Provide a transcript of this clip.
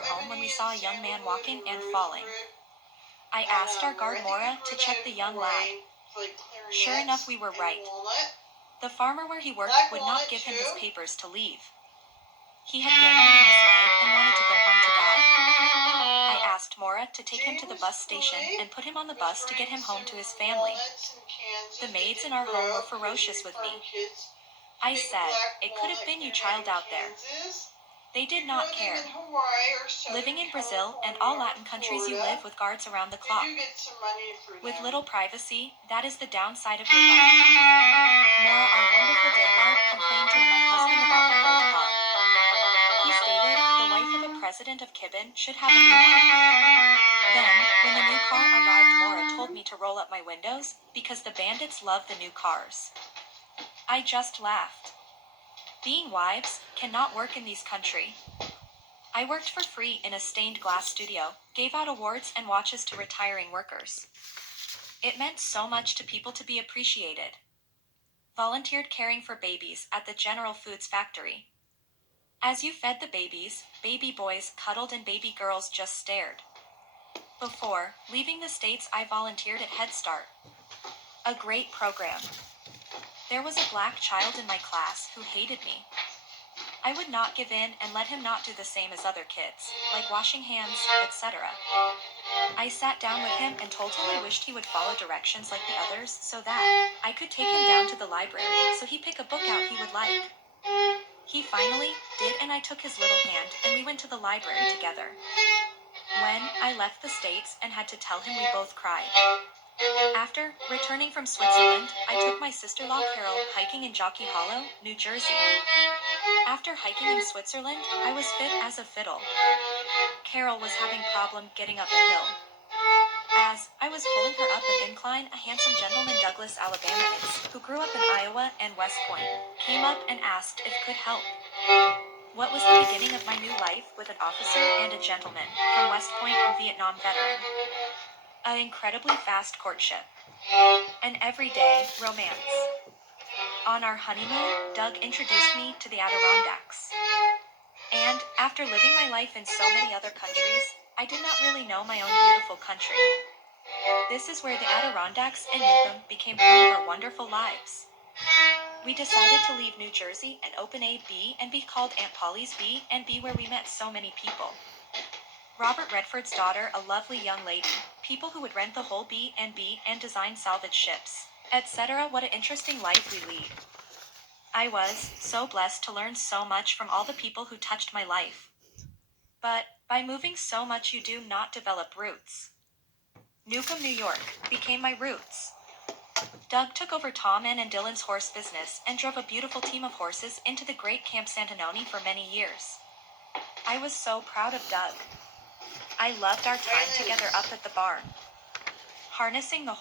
home when we saw a young man walking and falling. I asked our guard Mora to check the young lad. Sure enough, we were right. The farmer where he worked would not give him his papers to leave. He had gangrene in his leg and wanted to go home to die. I asked Mora to take him to the bus station and put him on the bus to get him home to his family. The maids in our home were ferocious with me. I said, "It could have been you child out there." They did not care. Living in Brazil and all Latin countries, you live with guards around the clock. With little privacy, that is the downside of your life. Mora, our wonderful day guard, complained to my husband about my old car. He stated the wife of a president of Kibben should have a new one. Then, when the new car arrived, Mora told me to roll up my windows because the bandits love the new cars. I just laughed. Being wives cannot work in this country. I worked for free in a stained glass studio, gave out awards and watches to retiring workers. It meant so much to people to be appreciated. Volunteered caring for babies at the General Foods factory. As you fed the babies, baby boys cuddled and baby girls just stared. Before leaving the States, I volunteered at Head Start. A great program. There was a black child in my class who hated me. I would not give in and let him not do the same as other kids, like washing hands, etc. I sat down with him and told him I wished he would follow directions like the others so that I could take him down to the library so he pick a book out he would like. He finally did, and I took his little hand and we went to the library together. When I left the States and had to tell him, we both cried. After returning from Switzerland, I took my sister-in-law Carol hiking in Jockey Hollow, New Jersey. After hiking in Switzerland, I was fit as a fiddle. Carol was having problem getting up a hill. As I was pulling her up an incline, a handsome gentleman, Douglas, Alabamians, who grew up in Iowa and West Point, came up and asked if could help. What was the beginning of my new life with an officer and a gentleman from West Point, Vietnam veteran. An incredibly fast courtship. An everyday romance. On our honeymoon, Doug introduced me to the Adirondacks. And, after living my life in so many other countries, I did not really know my own beautiful country. This is where the Adirondacks and Newcomb became part of our wonderful lives. We decided to leave New Jersey and open a B&B called Aunt Polly's B&B, where we met so many people. Robert Redford's daughter, a lovely young lady, people who would rent the whole B&B and design salvage ships, etc. What an interesting life we lead. I was so blessed to learn so much from all the people who touched my life. But, by moving so much, you do not develop roots. Newcomb, New York, became my roots. Doug took over Tom and Dylan's horse business and drove a beautiful team of horses into the great Camp Santanoni for many years. I was so proud of Doug. I loved our time together up at the barn. Harnessing the horse.